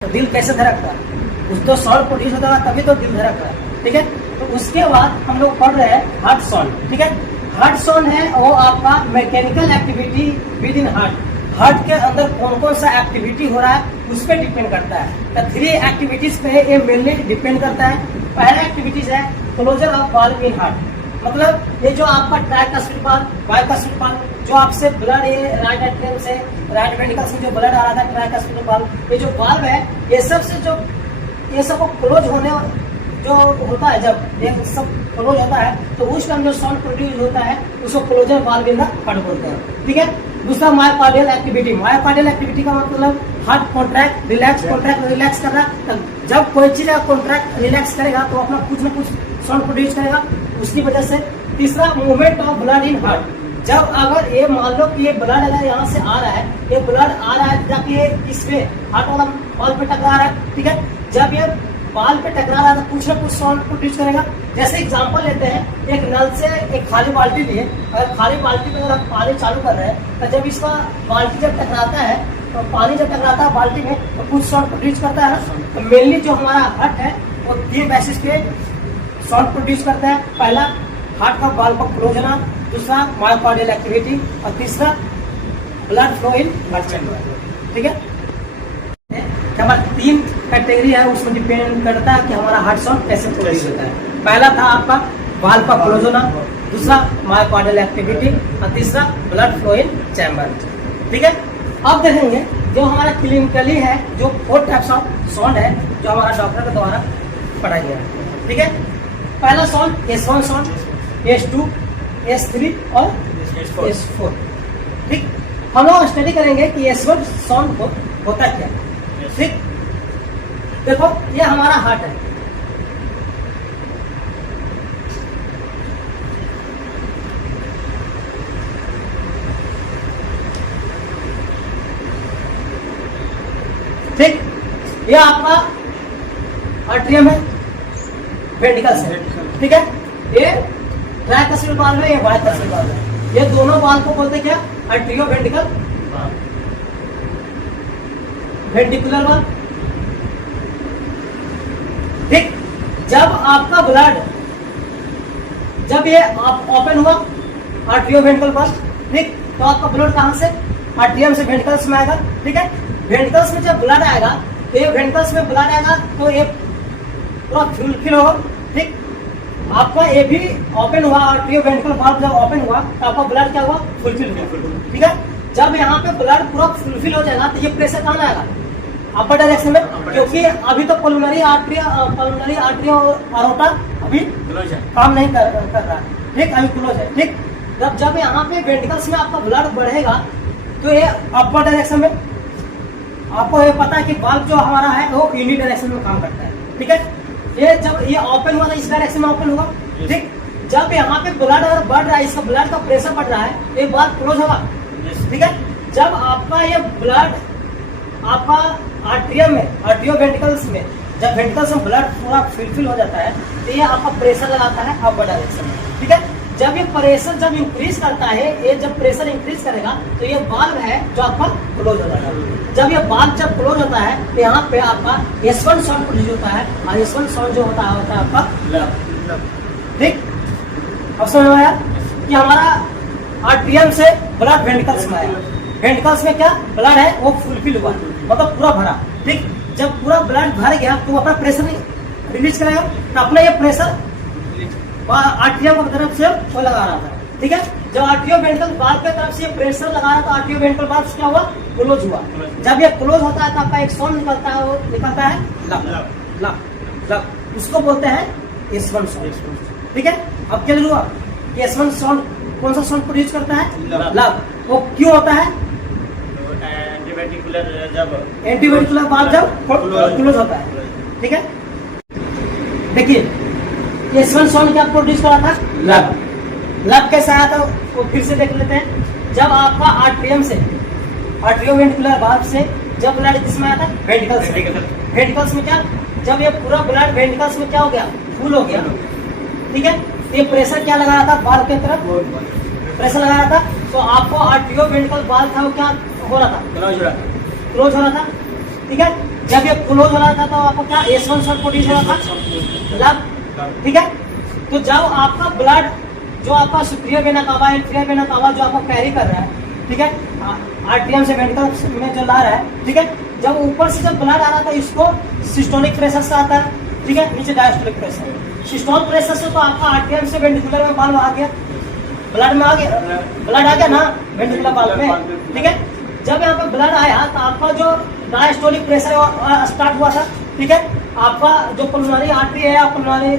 तो दिल कैसे धड़कता है, उस तो साउंड प्रोड्यूस होता है तभी तो दिल धड़कता है। ठीक है, तो उसके बाद हम लोग पढ़ रहे हैं हार्ट साउंड। ठीक है, हार्ट साउंड है वो आपका mechanical activity with in heart. Heart के अंदर कौन कौन सा एक्टिविटी हो रहा है उस पर डिपेंड करता है। तो 3 एक्टिविटीज पे ये मेनली डिपेंड करता है। पहला एक्टिविटीज है closure of valve in heart, मतलब ये जो आपका ट्राइकस्पिड वाल्व, बाइकस्पिड वाल्व, जो आपसे ब्लड ये राइट एट्रियम से राइट वेंट्रिकल से जो ब्लड आ रहा था ट्राइकस्पिड वाल्व, ये जो वाल्व है ये सब से जो ये सब को क्लोज होने जो होता है, जब ये सब क्लोज होता है तो उस टाइम जो साउंड प्रोड्यूस होता है उसको closure valve in the heart बोलते हैं। ठीक है, दूसरा मायोकार्डियल एक्टिविटी। मायोकार्डियल एक्टिविटी का मतलब हार्ट कॉन्ट्रैक्ट रिलैक्स कर रहा है। जब कोई चीज कॉन्ट्रैक्ट रिलैक्स करेगा तो अपना कुछ न कुछ साउंड प्रोड्यूस करेगा, उसकी वजह से। तीसरा movement of blood in heart, जब अगर ये मान लो कि ये ब्लड अगर यहाँ से आ रहा है, ये ब्लड आ रहा है जब ये इसमें हार्ट वाला वाल्व पे टकरा रहा है। ठीक है, जब ये वाल्व पे टकरा रहा है तो कुछ न कुछ साउंड प्रोड्यूस करेगा। जैसे एग्जांपल लेते हैं, एक नल से एक खाली बाल्टी लिए, अगर खाली बाल्टी में अगर हम पानी चालू कर रहे हैं तो जब इसका बाल्टी जब टकराता है तो पानी जब टकराता है बाल्टी में तो कुछ साउंड प्रोड्यूस करता है ना। तो मेनली जो हमारा हार्ट है वो 3 बेसिस पे साउंड प्रोड्यूस करता है। पहला हार्ट का वाल्व का क्लोज होना, दूसरा मायोकार्डियल एक्टिविटी और तीसरा blood flow in heart chamber. ठीक है, हमारा 3 कैटेगरी है, उसमें डिपेंड करता है कि हमारा हार्ट साउंड कैसे प्रोड्यूस होता है। पहला था आपका वाल्व का क्लोज होना, दूसरा मायोकार्डियल एक्टिविटी और तीसरा ब्लड फ्लो इन चैम्बर। ठीक है, अब देखेंगे जो हमारा क्लिनिकली है जो 4 टाइप्स ऑफ साउंड है जो हमारा डॉक्टर के द्वारा पढ़ा गया है। ठीक है, पहला sound S1 sound, S2, S3 और S4। ठीक, हम लोग स्टडी करेंगे कि S1 साउंड होता क्या। ठीक, देखो ये हमारा हार्ट है। ठीक, ये आपका आर्टरियम है, वेंट्रिकल्स है। ठीक है, ये ट्राइकस्पिड वाल्व है, ये बाइकस्पिड वाल्व है। ये दोनों वाल्व को बोलते क्या, आर्टरियो वेंट्रिकल वेंट्रिकुलर वाल्व। ठीक, जब आपका ब्लड जब ये ओपन हुआ आर्टरियो वेंट्रिकल वाल्व, ठीक, तो आपका ब्लड कहां से आर्टरियम से वेंट्रिकल्स में आएगा। ठीक है, वेंट्रिकल्स में जब ब्लड आएगा तो ये वेंट्रिकल्स में ब्लड आएगा तो ये पूरा फुलफिल होगा। ठीक, आपका ये भी ओपन हुआ, आर्टरियो वेंट्रिकल वाल्व जब ओपन हुआ तो आपका ब्लड क्या हुआ, फुलफिल हुआ। ठीक है, जब यहाँ पे ब्लड पूरा फुलफिल हो जाएगा तो ये प्रेशर कहाँ आएगा, अपर डायरेक्शन में, क्योंकि अभी तो पल्मोनरी आर्टरी और अरोटा अभी काम नहीं कर रहा है। ठीक, अभी क्लोज है। ठीक, जब यहाँ पे वेंट्रिकल्स में आपका ब्लड बढ़ेगा तो ये अपर डायरेक्शन में, आपको ये पता है कि वाल्व जो हमारा है वो यूनि डायरेक्शन में काम करता है। ठीक है, ये जब ये ओपन हुआ तो इस डायरेक्शन में ओपन होगा। ठीक, जब यहाँ पे ब्लड अगर बढ़ रहा है, इसका ब्लड का प्रेशर बढ़ रहा है तो ये वाल्व क्लोज होगा। ठीक है, जब आपका ये ब्लड आपका आर्टरियम में, आर्टरियो वेंट्रिकल्स में, जब वेंट्रिकल्स में ब्लड पूरा फिल हो जाता है तो ये आपका प्रेशर लगाता है अपर डायरेक्शन में। ठीक है, जब ये प्रेशर जब इंक्रीज करता है, ये जब प्रेशर इंक्रीज करेगा तो ये वाल्व है जो आपका क्लोज हो जाएगा। जब ये वाल्व जब क्लोज होता है तो यहाँ पे आपका S1 साउंड प्रोड्यूस होता है और S1 साउंड जो होता है आपका लब। ठीक, अब समझ में आया कि हमारा आर्टरियम से ब्लड वेंट्रिकल्स में आया, वेंट्रिकल्स में क्या ब्लड है वो फुलफिल हुआ, मतलब पूरा भरा। ठीक, जब पूरा ब्लड भर गया तो अपना प्रेशर रिलीज करेगा, तो अपना ये प्रेशर आर्टरियम की तरफ से वो लगा रहा था। ठीक है, जब आर्टरियो वेंट्रिकल वाल्व की तरफ से प्रेशर लगा रहा था, आर्टरियो वेंट्रिकल वाल्व क्या हुआ, क्लोज हुआ। जब ये क्लोज होता है तो आपका एक साउंड निकलता है, वो निकलता है लब लब लब, उसको बोलते हैं S1 साउंड। ठीक है, अब क्या हुआ कि S1 साउंड कौन सा साउंड प्रोड्यूस करता है, लब। वो क्यों होता है, एंटीवेंट्रिकुलर वाल्व जब क्लोज होता है। ठीक है, देखिए S1 साउंड क्या प्रोड्यूस कर रहा था, लब। लब कैसा आया था वो फिर से देख लेते हैं। जब आपका आर्टरियम से, आर्टरियो वेंट्रिकुलर वाल्व से जब ब्लड किसमें आया था, वेंट्रिकल्स। वेंट्रिकल्स में क्या, जब ये पूरा ब्लड वेंट्रिकल्स में क्या हो गया, फुल हो गया। ठीक है, ये प्रेशर क्या लगा रहा था, वाल्व की तरफ प्रेशर लगा रहा था, तो आपको आर्टरियो वेंट्रिकल वाल्व था वो क्या हो रहा था, क्लोज हो रहा था। ठीक है, जब ये क्लोज हो रहा था तो आपको क्या S1 शॉर्ट प्रोड्यूस हो रहा था, लब, ठीक है। तो जब आपका ब्लड जो आपका superior vena cava inferior vena cava जो आपको कैरी कर रहा है, ठीक है, आर्टरियम से वेंट्रल में जो ला रहा है, ठीक है, जब ऊपर से जब ब्लड आ रहा था इसको सिस्टोलिक प्रेशर से आता है, ठीक है, नीचे डायस्टोलिक प्रेशर। सिस्टोल प्रेशर से तो आपका आर्टरियम से वेंट्रिकुलर में वाल्व आ गया, ब्लड में आ गया, ब्लड आ गया ना वेंट्रिकुलर वाल्व में, ठीक है। जब यहाँ पे ब्लड आया तो आपका जो डायस्टोलिक प्रेशर स्टार्ट हुआ था, ठीक है, आपका जो पुलमोनरी आर्टरी है या पुलमोनरी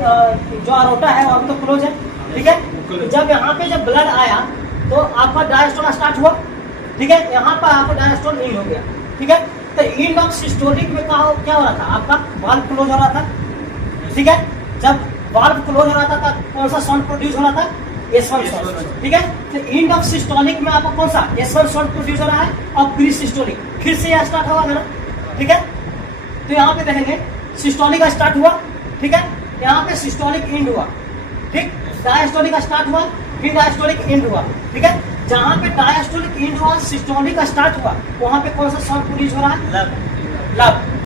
जो अरोटा है वो तो क्लोज है, ठीक है। जब यहाँ पे जब ब्लड आया तो आपका डायस्टोल स्टार्ट हुआ, ठीक है, यहाँ पर आपका डायस्टोल इन हो गया, ठीक है। तो इन ऑफ सिस्टोलिक में क्या हो रहा था, आपका वाल्व क्लोज हो रहा था, ठीक है। जब वाल्व क्लोज हो रहा था कौन सा साउंड प्रोड्यूस हो रहा था, S1 साउंड, ठीक है। तो एंड ऑफ सिस्टोलिक में आपको कौन सा S1 साउंड प्रोड्यूस हो रहा है और प्री सिस्टोलिक फिर से यह स्टार्ट हुआ ना, ठीक है। तो यहाँ पे देखेंगे सिस्टोलिक का स्टार्ट हुआ, ठीक है, यहाँ पे सिस्टोलिक एंड हुआ, ठीक, डायस्टोलिक का स्टार्ट हुआ फिर डायस्टोलिक एंड हुआ, ठीक है। जहाँ पे डायस्टोलिक एंड हुआ सिस्टोलिक का स्टार्ट हुआ वहाँ पे कौन सा साउंड प्रोड्यूस हो रहा है, लब, लब।